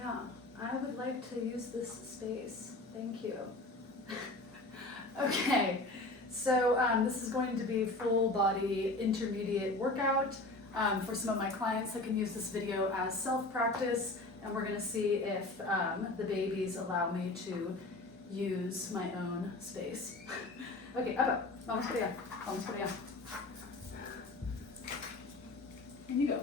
Yeah, I would like to use this space. Thank you. Okay, so this is going to be full body intermediate workout for some of my clients that can use this video as self-practice, and we're gonna see if the babies allow me to use my own space. Okay, up, vamos para allá, vamos para allá. And you go.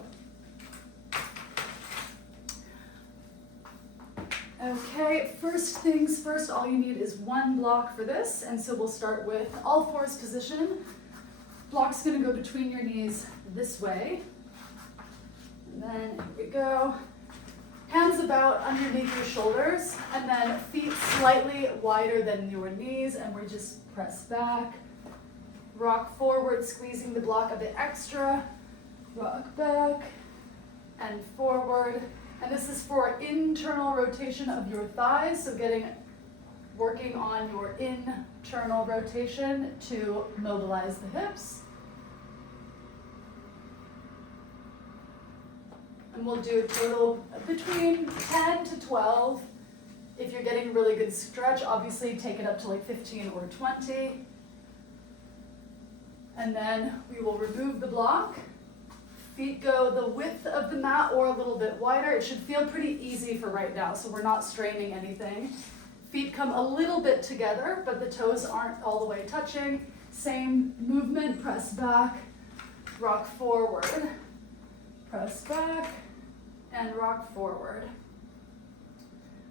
Okay, first things first, all you need is one block for this, and so we'll start with all fours position. Block's gonna go between your knees this way. And then here we go. Hands about underneath your shoulders, and then feet slightly wider than your knees, and we just press back. Rock forward, squeezing the block a bit extra. Rock back and forward. And this is for internal rotation of your thighs, so working on your internal rotation to mobilize the hips. And we'll do a total between 10 to 12. If you're getting really good stretch, obviously take it up to like 15 or 20. And then we will remove the block. Feet go the width of the mat or a little bit wider. It should feel pretty easy for right now, so we're not straining anything. Feet come a little bit together, but the toes aren't all the way touching. Same movement, press back, rock forward, press back, and rock forward.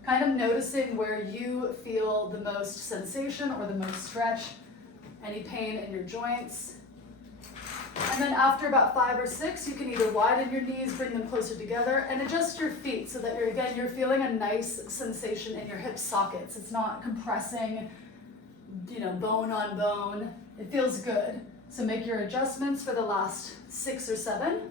Kind of noticing where you feel the most sensation or the most stretch, any pain in your joints. And then after about 5 or 6, you can either widen your knees, bring them closer together, and adjust your feet so that you're feeling a nice sensation in your hip sockets. It's not compressing, bone on bone. It feels good. So make your adjustments for the last 6 or 7.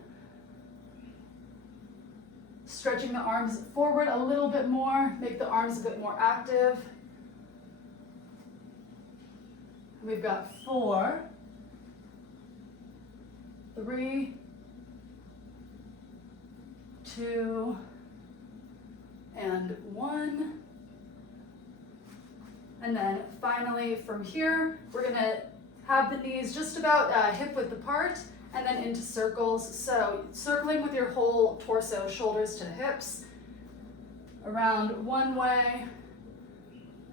Stretching the arms forward a little bit more, make the arms a bit more active. We've got 4, 3, 2, and 1. And then finally from here, we're gonna have the knees just about hip width apart and then into circles. So circling with your whole torso, shoulders to hips, around one way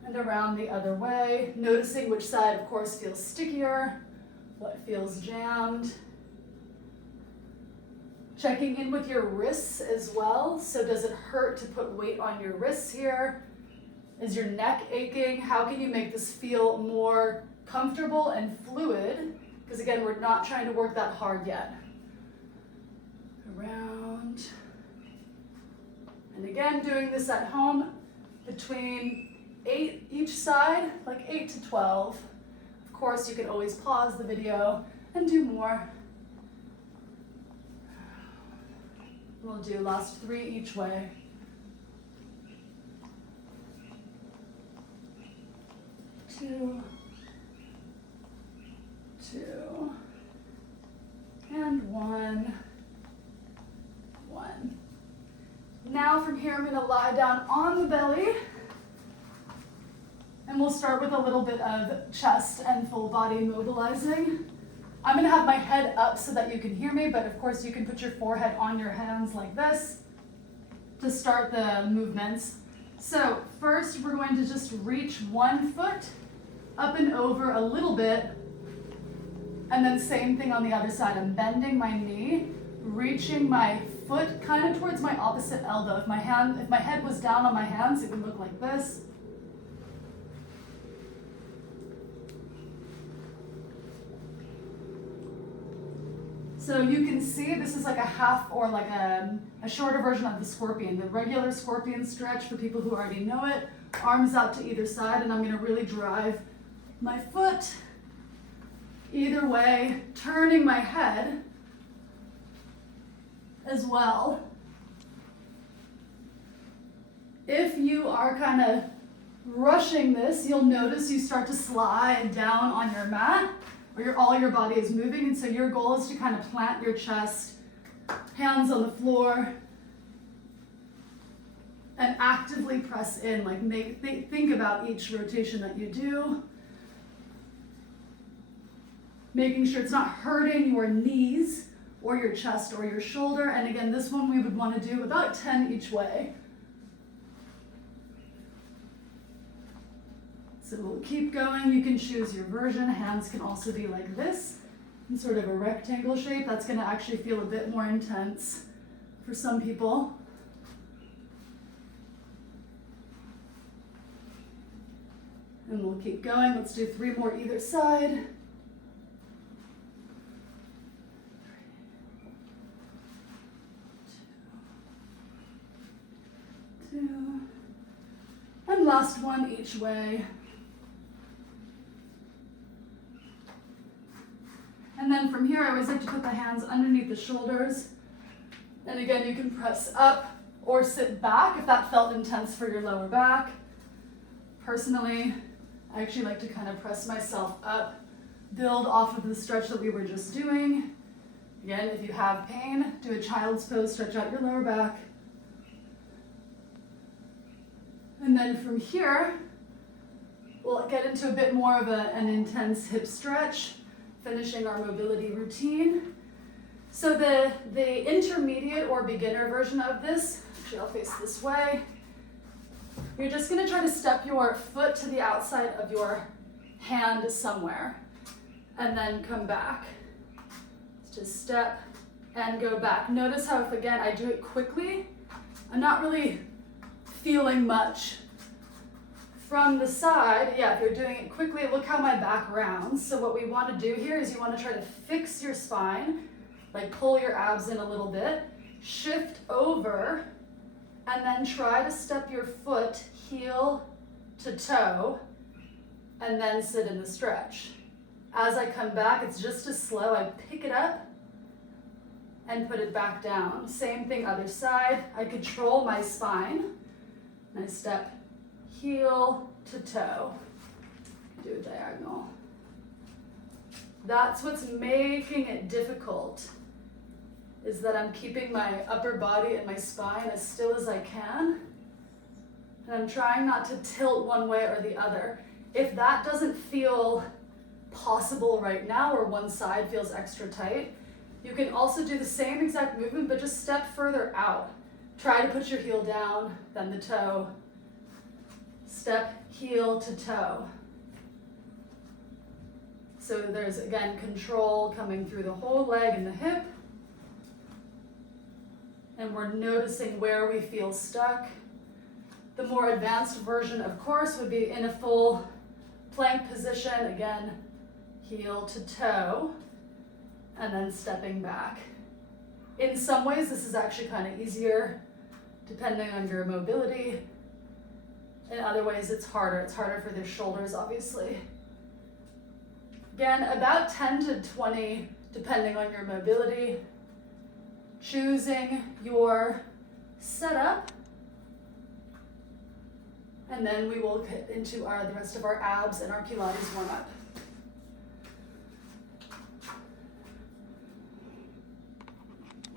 and around the other way. Noticing which side, of course, feels stickier, what feels jammed. Checking in with your wrists as well. So does it hurt to put weight on your wrists here? Is your neck aching? How can you make this feel more comfortable and fluid? Because again, we're not trying to work that hard yet. Around. And again, doing this at home between 8 each side, like 8 to 12. Of course, you can always pause the video and do more. We'll do last 3 each way. 2, 2, and 1, 1. Now from here, I'm gonna lie down on the belly, and we'll start with a little bit of chest and full body mobilizing. I'm gonna have my head up so that you can hear me, but of course you can put your forehead on your hands like this to start the movements. So first we're going to just reach one foot up and over a little bit, and then same thing on the other side. I'm bending my knee, reaching my foot kind of towards my opposite elbow. If my head was down on my hands, it would look like this. So you can see this is like a half or like a shorter version of the scorpion. The regular scorpion stretch for people who already know it. Arms out to either side, and I'm gonna really drive my foot either way, turning my head as well. If you are kind of rushing this, you'll notice you start to slide down on your mat, where all your body is moving, and so your goal is to kind of plant your chest, hands on the floor, and actively press in, like think about each rotation that you do. Making sure it's not hurting your knees or your chest or your shoulder. And again, this one we would want to do about 10 each way. So we'll keep going. You can choose your version. Hands can also be like this, in sort of a rectangle shape. That's going to actually feel a bit more intense for some people. And we'll keep going. Let's do 3 more either side. 2, and last one each way. And then from here, I always like to put the hands underneath the shoulders. And again, you can press up or sit back if that felt intense for your lower back. Personally, I actually like to kind of press myself up, build off of the stretch that we were just doing. Again, if you have pain, do a child's pose, stretch out your lower back. And then from here, we'll get into a bit more of an intense hip stretch, finishing our mobility routine. So the intermediate or beginner version of this, actually I'll face this way. You're just gonna try to step your foot to the outside of your hand somewhere and then come back. Just step and go back. Notice how if again I do it quickly, I'm not really feeling much. From the side, yeah, if you're doing it quickly, look how my back rounds. So what we want to do here is you want to try to fix your spine, like pull your abs in a little bit, shift over, and then try to step your foot heel to toe, and then sit in the stretch. As I come back, it's just as slow. I pick it up and put it back down. Same thing, other side. I control my spine, and I step heel to toe. Do a diagonal. That's what's making it difficult, is that I'm keeping my upper body and my spine as still as I can. And I'm trying not to tilt one way or the other. If that doesn't feel possible right now, or one side feels extra tight, you can also do the same exact movement, but just step further out. Try to put your heel down, then the toe. Step heel to toe. So there's, again, control coming through the whole leg and the hip. And we're noticing where we feel stuck. The more advanced version, of course, would be in a full plank position. Again, heel to toe, and then stepping back. In some ways, this is actually kind of easier, depending on your mobility. In other ways, it's harder. It's harder for the shoulders, obviously. Again, about 10 to 20, depending on your mobility. Choosing your setup. And then we will get into the rest of our abs and our Pilates warm-up.